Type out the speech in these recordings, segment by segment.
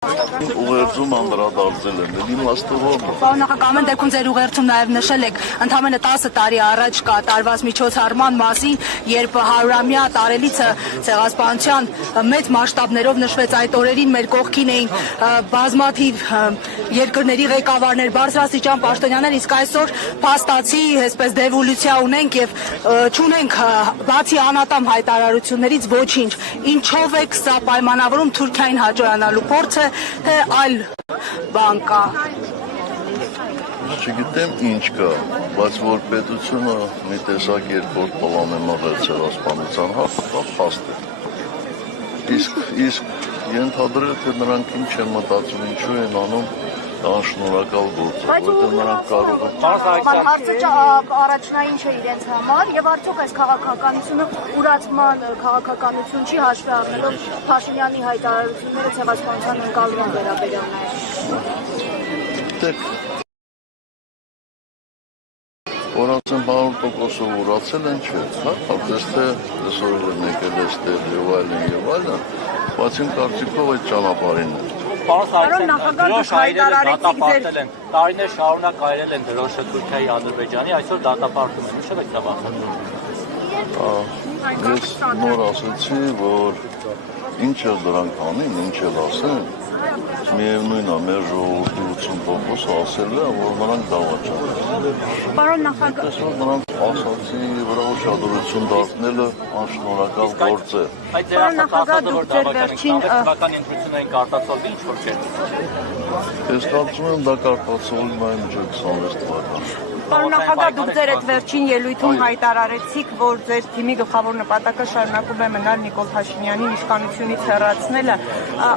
Ուղերձում անդրադարձել են, իմաստը ո՞րն է։ Պարոն նախագահ, ամեն դեպքում ձեր ուղերձում նաև նշել եք ընդամենը 10 տարի առաջ կատարված միջոցառման մասին, երբ 100-ամյա տարելիցը ցեղասպանության մեծ մասշտաբներով նշվեց, այդ օրերին մեր կողքին էին բազմաթիվ երկրների ղեկավարներ, բարձրաստիճան պաշտոնյաներ, իսկ այսօր փաստացի, այսպես դեվոլյուցիա ունենք եւ չունենք բացի անատամ հայտարարություններից ոչինչ։ Ինչով եք սա պայմանավորում Թուրքիային հաջողանալու փորձը, թե այլ բան կա։ Չգիտեմ ինչ կա, բայց որ պետությունը մի տեսակ երկրորդ պլան է մղել ցեղասպանության հաստ է։ Իսկ ենթադրել թե նրանք ինչ են մտածում, ինչու են անում անշնորհակալ գործ, որտեղ նրանք կարող են։ Հարցը առաջնային չէ իրենց համար եւ արդյոք այս քաղաքականությունը ուրացման քաղաքականություն չի հաշվի առնելով Փաշինյանի հայտարարությունները ցեղասպանության ընկալման վերաբերյալ։ Դեք Որացեն 100%-ով ուրացել են չէ, հատկապես թե այսօր են եկել այստեղ եւ այլն, բայց իմ կարծիքով այդ ճանապարհին է։ Պարոն նախագահ, դուք հայտարարեցիք ձեր տարիներ շարունակ այրել են դրոշը Թուրքիայի, Ադրբեջանի, այսօր դատապարտում են, ինչով եք դա բացատրում։ Ես նոր ասացի, որ ինչ էլ դրանք անեն, ինչ էլ ասեն, միևնույն է, մեր ժողովրդի 80% ասել է, որ նրանք դավաճան են։ Պարոն նախագահ, Այսօր նրանք ասացի վրա ուշադրություն դարձնելը անշնորհակալ գործ է։ Այդ ձեր ասածը, որ դավաճան ընտրություններին կարտացոլվի ինչ-որ չէ։ Ես կարծում եմ դա կարտացոլվում է մինչև 26 թվականը։ Պարոն նախագահ, դուք ձեր այդ վերջին ելույթում հայտարարեցիք, որ ձեր թիմի գլխավոր նպատակը շարունակում է մնալ Նիկոլ Փաշինյանին իշխանությունից հեռացնելը,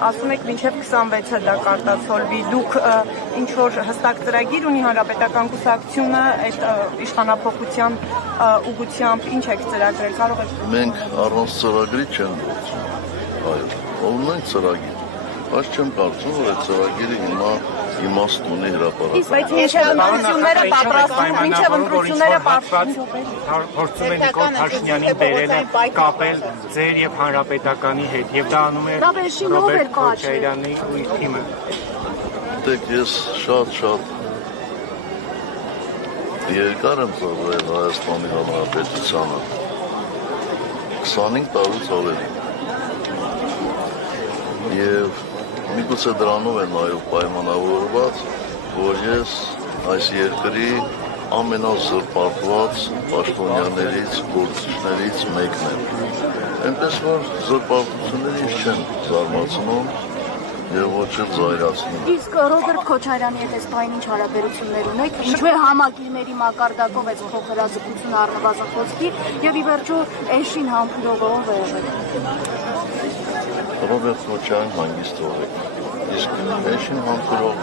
ասում եք մինչև 26-ը դա կարտացոլվի։ Դուք ինչ որ հստակ ծրագիր ունի հանրապետական կուսակցությունը այդ իշխանափոխության ուղղությամբ ինչ եք ծրագրել, կարող եք։ Մենք առանց ծրագրի չենք գործում։ Այո, ունենք ծրագիր, բայց չեմ կարծում, որ այդ ծրագիրը հիմա իմաստ ունի հրապարակել։ Բայց մինչև ընտրությունները պատրաստվում, մինչև ընտրությունները փորձում է Նիկոլ Փաշինյանին բերել կապել ձեր եւ հանրապետականի հետ եւ դա անում է Ռոբերտ Քոչարյանի ու իր թիմը։ Դեք ես շատ երկար եմ ծառայել Հայաստանի Հանրապետությանը 25 տարուց ավելի եւ միգուցե դրանով է նաեւ պայմանավորված, որ ես այս երկրի ամենազրպարտված պաշտոնյաներից, գործիչներից մեկն եմ։ Այնպես որ զրպարտությունները ինձ չեն զարմացնում եւ ոչ էլ զայրացնում։ Իսկ Ռոբերտ Քոչարյանի հետ այս բան ինչ հարաբերություններ ունեք, ինչու է համակիրների մակարդակով այս փոխհրաձգությունը առնվազն խոսքի եւ ի վերջո Էշին համբուրողով է եղել։ Ռոբերտ Քոչարյանն հանգիստով է, իսկ Էշին համբուրող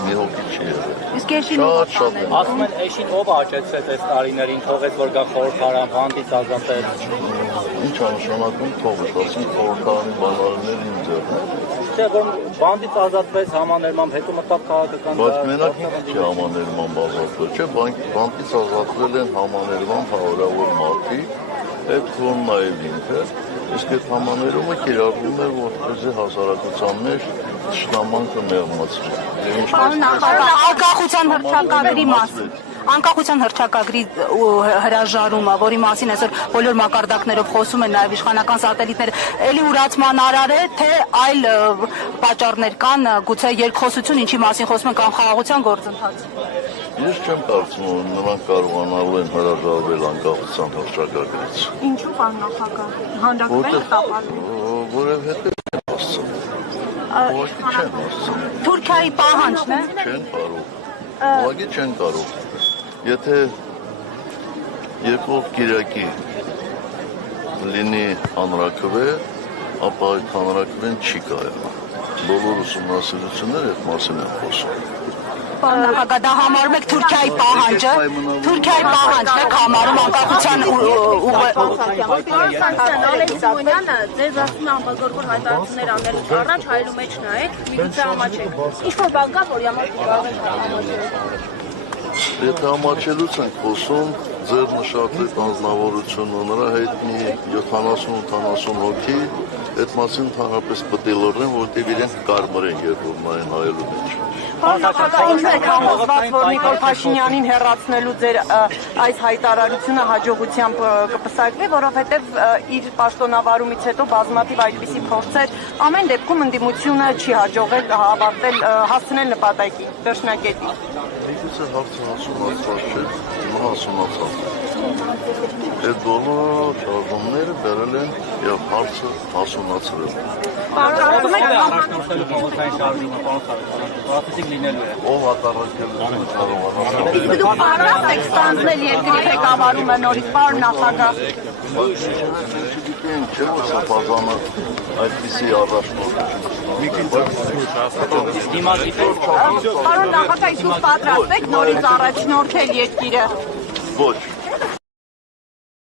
մի հոգի չի եղել։ Իսկ Էշին շատ է։ Ասում են Էշին ով աճեցրեց այս տարիներին, թողեց որ գա խորհրդարան, բանդից ազատեց։ Ինչ անշանակում թողեց, ասենք խորհրդարանի բանալիներ ինձ ձեռն։ Չէ, որ բանդից ազատվեց համաներմամբ, հետո մտավ քաղաքական։ Բայց մենակ չի համաներմամբ ազատվել, չէ, բանդից ազատվել են համաներմամբ հարյուրավոր մարդիկ, այդ կողմն նաև ինքը, իսկ այդ համաներումը կիրառվում էր որպեսզի հասարակության մեջ թշնամանքը մեղմացվի։ Պարոն նախագահ, անկախության հռչակագրի մասին։ Անկախության հռչակագրի հրաժարումը, որի մասին այսօր բոլոր մակարդակներով խոսում են նաև իշխանական սատելիտները, էլի ուրացման արար է, թե այլ պատճառներ կան, գուցե երկխոսություն, ինչի մասին խոսում են, կամ խաղաղության գործընթաց։ Ես չեմ կարծում, որ նրանք կարողանալու են հրաժարվել անկախության հռչակագրից։ Ինչու պարոն նախագահ, հանդարտվել եք տապալում։ Որովհետև չեն հասցնում։ Ուղղակի չեն հասցնում։ Թուրքիայի պահանջն է։ Չեն կարող։ Ուղղակի չեն կարող։ Եթե երկրորդ կիրակի լինի հանրաքվե, ապա այդ հանրաքվեն չի կարելի։ Բոլոր ուսումնասիրությունները այդ մասին են խոսում։ Պարոն նախագահ, դա համարում եք Թուրքիայի պահանջը, Թուրքիայի պահանջն եք համարում անկախության Ալեքս Մոնյանը ձեզ ասում է ամբողջ հայտարարություններ անելուց առաջ հայելու մեջ նայեք, միգուցե ամաչեք։ Ինչ-որ բան կա, որի համար կարող եք ամաչել։ Եթե ամաչելուց ենք խոսում, ձեր նշած այդ անձնավորությունը, նրա հետ մի 70-80 հոգի Այդ մասին ընդհանրապես պետք է լրնեն, որտեղ իրենք կարմիր են երբում այն հայելու մեջ։ Ինձ եք համոզված, որ Նիկոլ Փաշինյանին հեռացնելու ձեր այս հայտարարությունը հաջողությամբ կպսակվի, որովհետև իր պաշտոնավարումից հետո բազմաթիվ այդպիսի փորձեր ամեն դեպքում ընդդիմությունը չի հաջողել հավատել, հասցնել նպատակի, դաշնակետի։ Միգուցե հարցը հասունացված չէ, հիմա հասունացած է։ Այդ բոլոր շարժումները բերել են եւ հարցը հասունացրել։ Կարծում եք առաջնորդելու փոխանցային շարժումը, պարոն Սարգսյան, պրոցեսիկ լինելու է։ Ով հատարակել կարողանա։ դուք պատրաստ եք ստանձնել երկրի ղեկավարումը նորից, պարոն նախագահ։ Չգիտեն, չէ՞ որ սա բազանը այդպիսի Պարոն նախագահ, դուք պատրաստ եք նորից առաջնորդել երկիրը։ Ոչ,